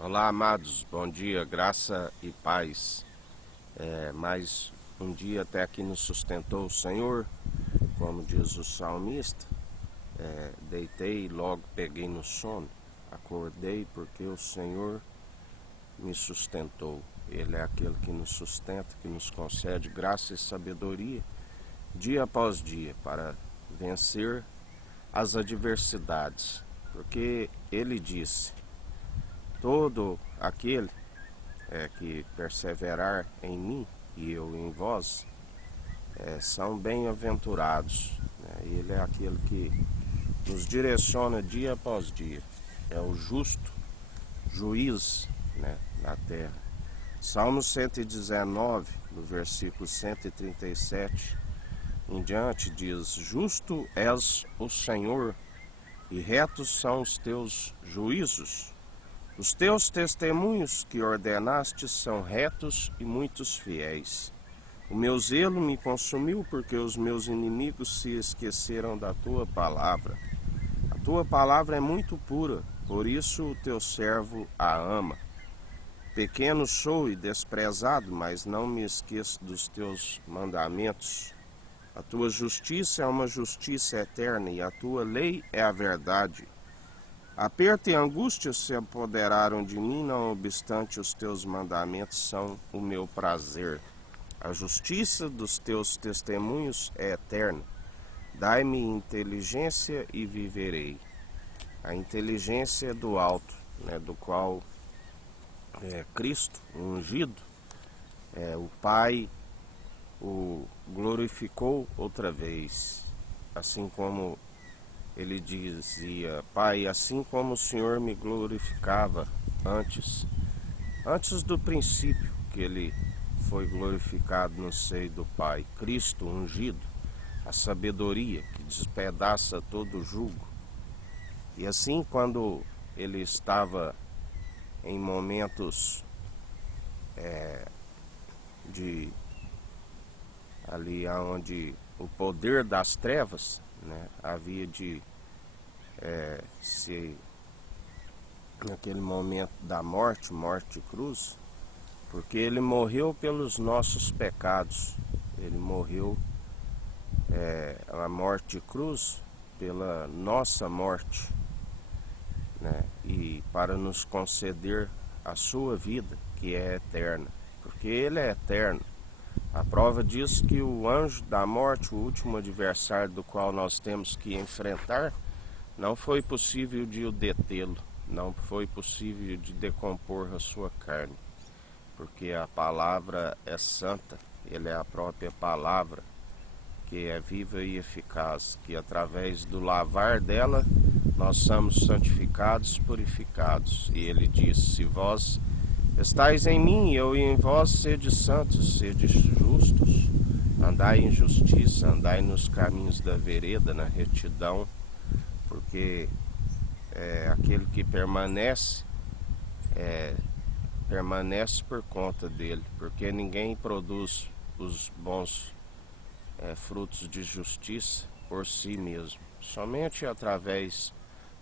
Olá, amados, bom dia, graça e paz. Mais um dia até aqui nos sustentou o Senhor, como diz o salmista. Deitei e logo peguei no sono. Acordei porque o Senhor me sustentou. Ele é aquele que nos sustenta, que nos concede graça e sabedoria dia após dia para vencer as adversidades. Porque Ele disse: todo aquele que perseverar em mim e eu em vós, são bem-aventurados. Ele é aquele que nos direciona dia após dia. É o justo juiz, na terra. Salmo 119, no versículo 137 em diante, diz: Justo és o Senhor, e retos são os teus juízos. Os teus testemunhos que ordenaste são retos e muitos fiéis. O meu zelo me consumiu porque os meus inimigos se esqueceram da tua palavra. A tua palavra é muito pura, por isso o teu servo a ama. Pequeno sou e desprezado, mas não me esqueço dos teus mandamentos. A tua justiça é uma justiça eterna e a tua lei é a verdade. Aperto e angústia se apoderaram de mim, não obstante os teus mandamentos são o meu prazer. A justiça dos teus testemunhos é eterna. Dai-me inteligência e viverei. A inteligência do alto, do qual Cristo, o ungido, o Pai o glorificou outra vez, assim como ele dizia: Pai, assim como o Senhor me glorificava antes do princípio que ele foi glorificado no seio do Pai, Cristo ungido, a sabedoria que despedaça todo jugo. E assim, quando ele estava em momentos de ali onde o poder das trevas, havia de se naquele momento da morte de cruz, porque ele morreu pelos nossos pecados. Ele morreu a morte de cruz pela nossa morte, e para nos conceder a sua vida, que é eterna, porque ele é eterno. A prova diz que o anjo da morte, o último adversário do qual nós temos que enfrentar, não foi possível de o detê-lo, não foi possível de decompor a sua carne, porque a palavra é santa, ele é a própria palavra, que é viva e eficaz, que através do lavar dela nós somos santificados, purificados. E ele diz: se vós estais em mim e eu em vós, sede santos, sede justos, andai em justiça, andai nos caminhos da vereda, na retidão, porque aquele que permanece por conta dele, porque ninguém produz os bons frutos de justiça por si mesmo, somente através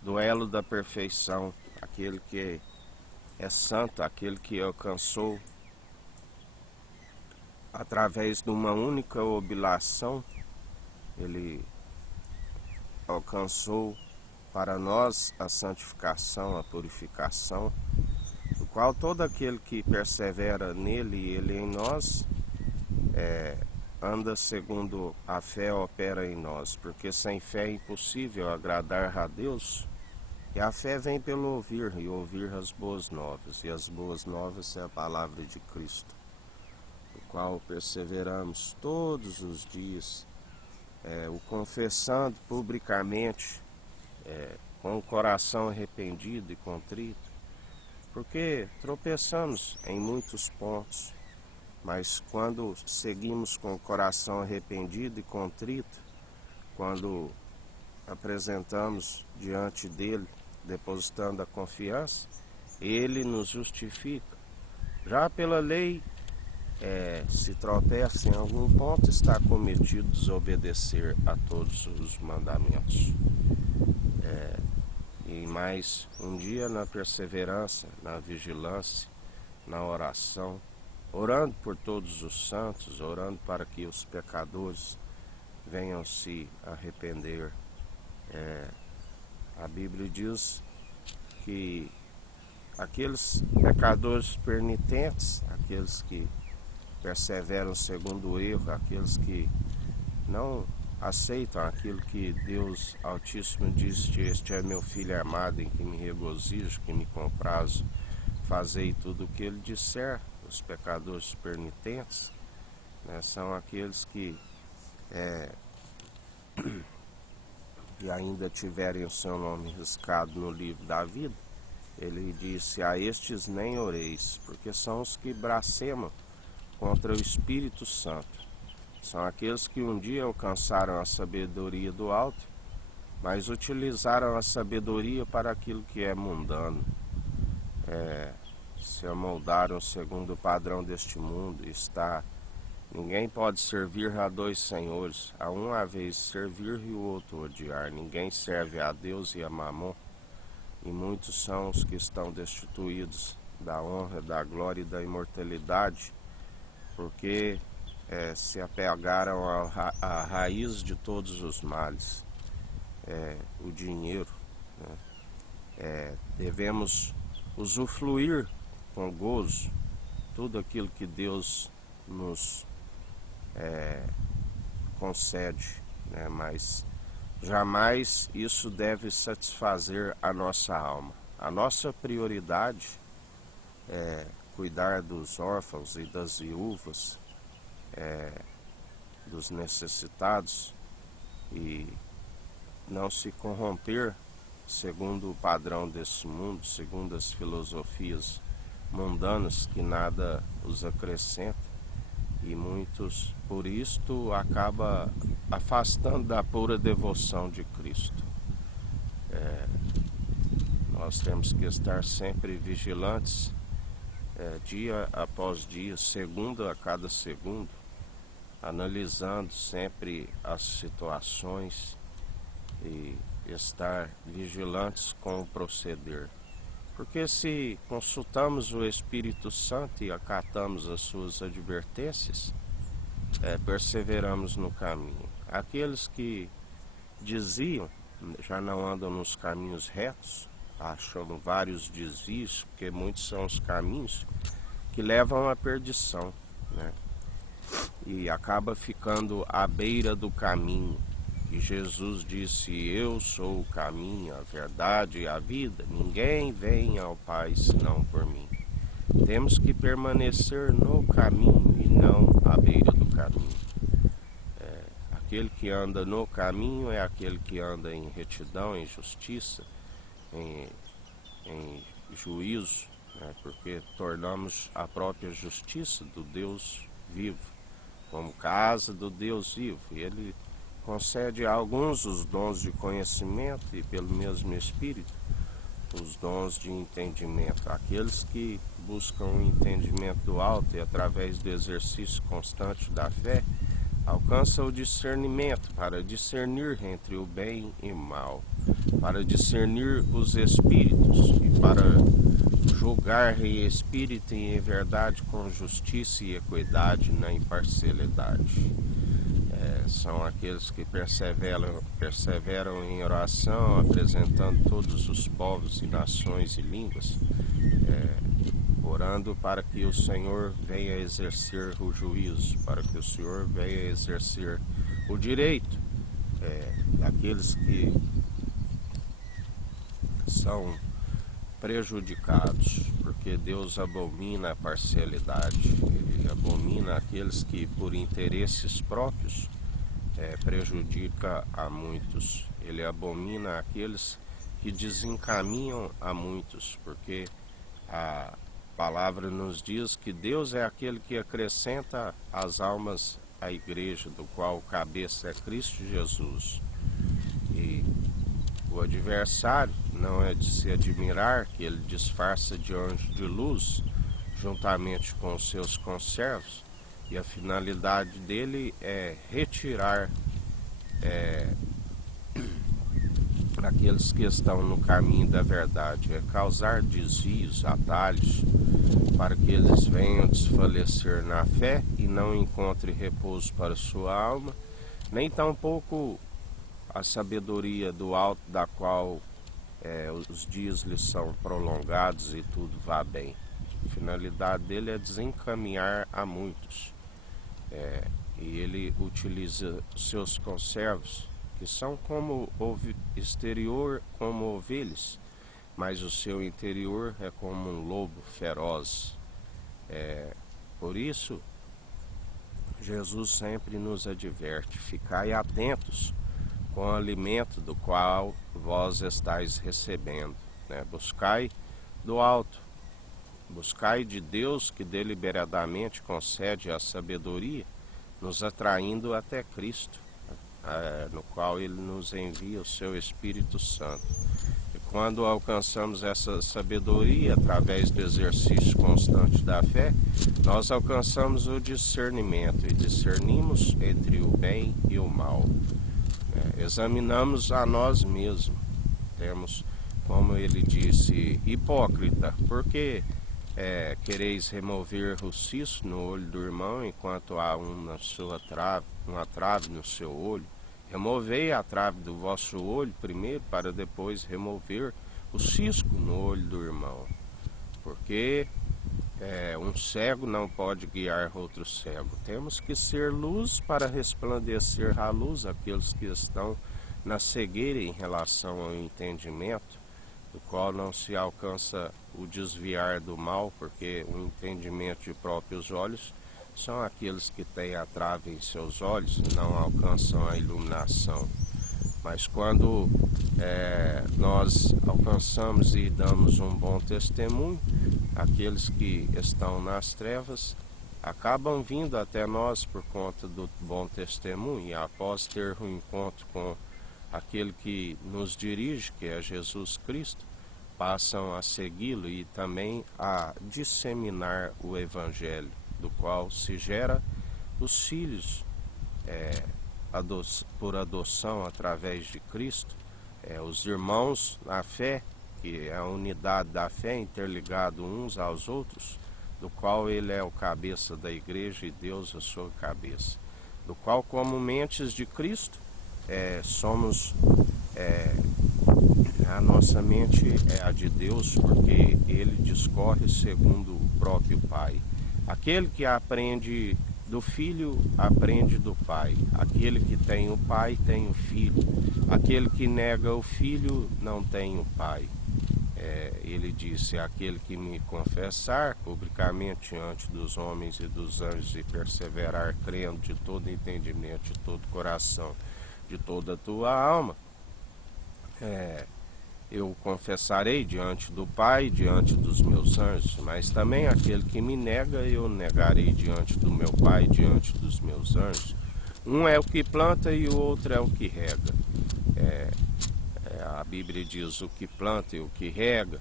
do elo da perfeição, aquele que é santo, aquele que alcançou através de uma única oblação, ele alcançou para nós a santificação, a purificação, do qual todo aquele que persevera nele e ele em nós, anda segundo a fé opera em nós, porque sem fé é impossível agradar a Deus. E a fé vem pelo ouvir, e ouvir as boas novas, e as boas novas é a palavra de Cristo, o qual perseveramos todos os dias, o confessando publicamente, com o coração arrependido e contrito, porque tropeçamos em muitos pontos, mas quando seguimos com o coração arrependido e contrito, quando apresentamos diante dele, depositando a confiança, ele nos justifica. Já pela lei, se tropeça em algum ponto, está cometido desobedecer a todos os mandamentos. e mais um dia na perseverança, na vigilância, na oração, orando por todos os santos, orando para que os pecadores venham se arrepender. A Bíblia diz que aqueles pecadores penitentes, aqueles que perseveram segundo o erro, aqueles que não aceitam aquilo que Deus Altíssimo diz: este é meu filho amado em que me regozijo, que me comprazo, fazei tudo o que ele disser. Os pecadores penitentes, né, são aqueles que ainda tiverem o seu nome riscado no livro da vida. Ele disse: a estes nem oreis, porque são os que blasfemam contra o Espírito Santo. São aqueles que um dia alcançaram a sabedoria do alto, mas utilizaram a sabedoria para aquilo que é mundano. Se amoldaram segundo o padrão deste mundo. Ninguém pode servir a dois senhores, a um à vez servir e o outro odiar. Ninguém serve a Deus e a Mamon, e muitos são os que estão destituídos da honra, da glória e da imortalidade, porque se apegaram à raiz de todos os males, o dinheiro, né? Devemos usufruir com gozo tudo aquilo que Deus nos concede, né? Mas jamais isso deve satisfazer a nossa alma. A nossa prioridade é cuidar dos órfãos e das viúvas, dos necessitados, e não se corromper segundo o padrão desse mundo, segundo as filosofias mundanas que nada os acrescenta, e muitos por isto acabam afastando da pura devoção de Cristo. Nós temos que estar sempre vigilantes, dia após dia, segundo a cada segundo, analisando sempre as situações e estar vigilantes com o proceder. Porque se consultamos o Espírito Santo e acatamos as suas advertências, perseveramos no caminho. Aqueles que diziam já não andam nos caminhos retos, acham vários desvios, porque muitos são os caminhos que levam à perdição, né? E acaba ficando à beira do caminho. E Jesus disse: eu sou o caminho, a verdade e a vida. Ninguém vem ao Pai senão por mim. Temos que permanecer no caminho e não à beira do caminho. Aquele que anda no caminho é aquele que anda em retidão, em justiça, em juízo, né? Porque tornamos a própria justiça do Deus vivo como casa do Deus vivo. E Ele concede a alguns os dons de conhecimento e, pelo mesmo Espírito, os dons de entendimento. Aqueles que buscam o entendimento do alto e, através do exercício constante da fé, alcançam o discernimento para discernir entre o bem e o mal, para discernir os espíritos e para julgar em espírito e em verdade com justiça e equidade na imparcialidade. São aqueles que perseveram em oração, apresentando todos os povos e nações e línguas, orando para que o Senhor venha exercer o juízo, para que o Senhor venha exercer o direito. Aqueles que são prejudicados, porque Deus abomina a parcialidade. Ele abomina aqueles que, por interesses próprios, prejudica a muitos. Ele abomina aqueles que desencaminham a muitos, porque a palavra nos diz que Deus é aquele que acrescenta as almas à igreja, do qual o cabeça é Cristo Jesus. E o adversário não é de se admirar que ele disfarça de anjo de luz juntamente com os seus conservos, e a finalidade dele é retirar para aqueles que estão no caminho da verdade, é causar desvios, atalhos, para que eles venham desfalecer na fé e não encontrem repouso para sua alma, nem tampouco a sabedoria do alto, da qual os dias lhes são prolongados e tudo vá bem. A finalidade dele é desencaminhar a muitos. E ele utiliza seus conservos, que são como exterior como ovelhas, mas o seu interior é como um lobo feroz. Por isso, Jesus sempre nos adverte: ficai atentos com o alimento do qual vós estáis recebendo. Buscai do alto, buscai de Deus, que deliberadamente concede a sabedoria, nos atraindo até Cristo, no qual Ele nos envia o seu Espírito Santo. E quando alcançamos essa sabedoria através do exercício constante da fé, nós alcançamos o discernimento e discernimos entre o bem e o mal. Examinamos a nós mesmos. Temos, como ele disse: hipócrita, porque quereis remover o cisco no olho do irmão, enquanto há uma trave no seu olho? Removei a trave do vosso olho primeiro, para depois remover o cisco no olho do irmão. Porque um cego não pode guiar outro cego. Temos que ser luz para resplandecer a luz àqueles que estão na cegueira em relação ao entendimento, do qual não se alcança o desviar do mal, porque o entendimento de próprios olhos são aqueles que têm a trave em seus olhos e não alcançam a iluminação. Mas quando nós alcançamos e damos um bom testemunho, aqueles que estão nas trevas acabam vindo até nós por conta do bom testemunho, e após ter um encontro com aquele que nos dirige, que é Jesus Cristo, passam a segui-lo e também a disseminar o Evangelho, do qual se gera os filhos por adoção através de Cristo, os irmãos na fé, que é a unidade da fé, interligado uns aos outros, do qual ele é o cabeça da igreja e Deus a sua cabeça, do qual, como mentes de Cristo, somos, a nossa mente é a de Deus, porque ele discorre segundo o próprio Pai. Aquele que aprende do filho, aprende do pai. Aquele que tem o pai, tem o filho. Aquele que nega o filho, não tem o pai. Ele disse: aquele que me confessar publicamente diante dos homens e dos anjos e perseverar crendo de todo entendimento, de todo coração, de toda a tua alma, eu confessarei diante do Pai, diante dos meus anjos. Mas também aquele que me nega, eu negarei diante do meu Pai, diante dos meus anjos. Um é o que planta e o outro é o que rega. A Bíblia diz: o que planta e o que rega,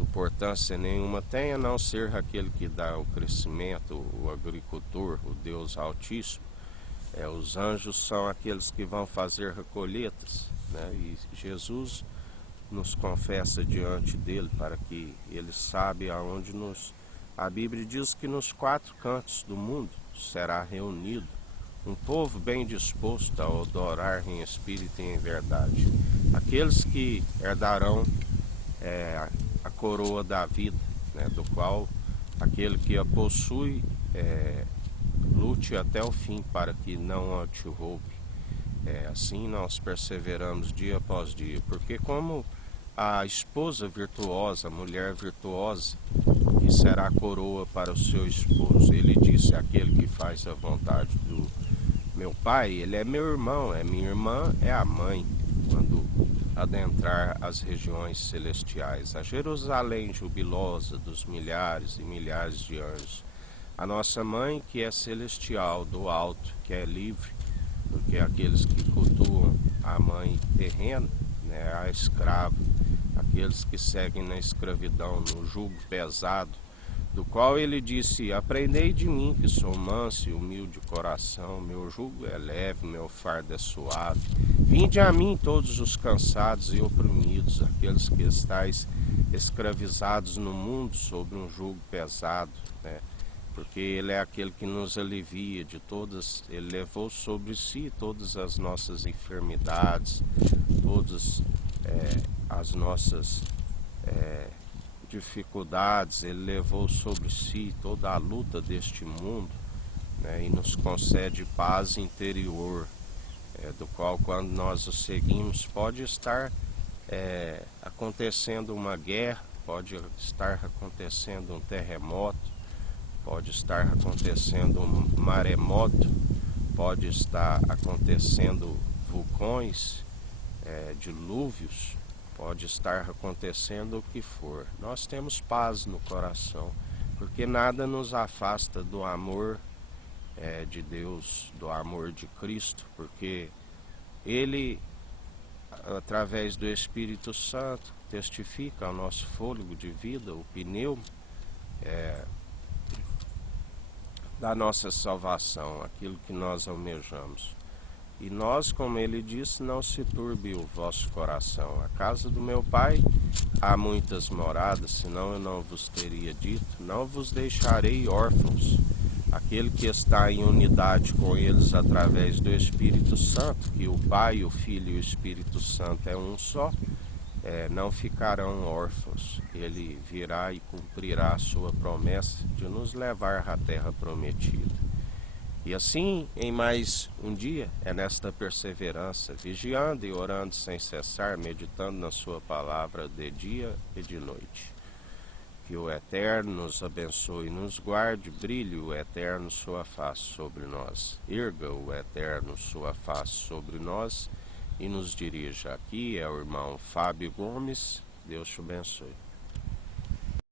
importância nenhuma tem, a não ser aquele que dá o crescimento, o agricultor, o Deus Altíssimo. Os anjos são aqueles que vão fazer recolheitas, e Jesus nos confessa diante dele, para que ele sabe aonde a Bíblia diz que nos 4 cantos do mundo será reunido um povo bem disposto a adorar em espírito e em verdade. Aqueles que herdarão a coroa da vida, do qual aquele que a possui lute até o fim para que não a te roube. Assim nós perseveramos dia após dia, porque como a esposa virtuosa, a mulher virtuosa, que será coroa para o seu esposo, ele disse: aquele que faz a vontade do meu pai, ele é meu irmão, é minha irmã, é a mãe, quando adentrar as regiões celestiais, a Jerusalém jubilosa dos milhares e milhares de anjos. A nossa mãe, que é celestial, do alto, que é livre, porque aqueles que cultuam a mãe terrena, a escrava, aqueles que seguem na escravidão, no jugo pesado, do qual ele disse: aprendei de mim, que sou manso e humilde de coração, meu jugo é leve, meu fardo é suave. Vinde a mim todos os cansados e oprimidos, aqueles que estáis escravizados no mundo sobre um jugo pesado, né? Porque ele é aquele que nos alivia de todas, ele levou sobre si todas as nossas enfermidades, todas as nossas dificuldades, ele levou sobre si toda a luta deste mundo, né? E nos concede paz interior, do qual, quando nós o seguimos, pode estar acontecendo uma guerra, pode estar acontecendo um terremoto, pode estar acontecendo um maremoto, pode estar acontecendo vulcões, dilúvios, pode estar acontecendo o que for. Nós temos paz no coração, porque nada nos afasta do amor de Deus, do amor de Cristo, porque Ele, através do Espírito Santo, testifica ao nosso fôlego de vida, o pneu da nossa salvação, aquilo que nós almejamos. E nós, como ele disse, não se turbe o vosso coração. A casa do meu Pai há muitas moradas, senão eu não vos teria dito. Não vos deixarei órfãos. Aquele que está em unidade com eles através do Espírito Santo, que o Pai, o Filho e o Espírito Santo é um só, não ficarão órfãos. Ele virá e cumprirá a sua promessa de nos levar à terra prometida. E assim, em mais um dia, é nesta perseverança, vigiando e orando sem cessar, meditando na sua palavra de dia e de noite. Que o Eterno nos abençoe e nos guarde, brilhe o Eterno sua face sobre nós, erga o Eterno sua face sobre nós e nos dirija. Aqui é o irmão Fábio Gomes. Deus te abençoe.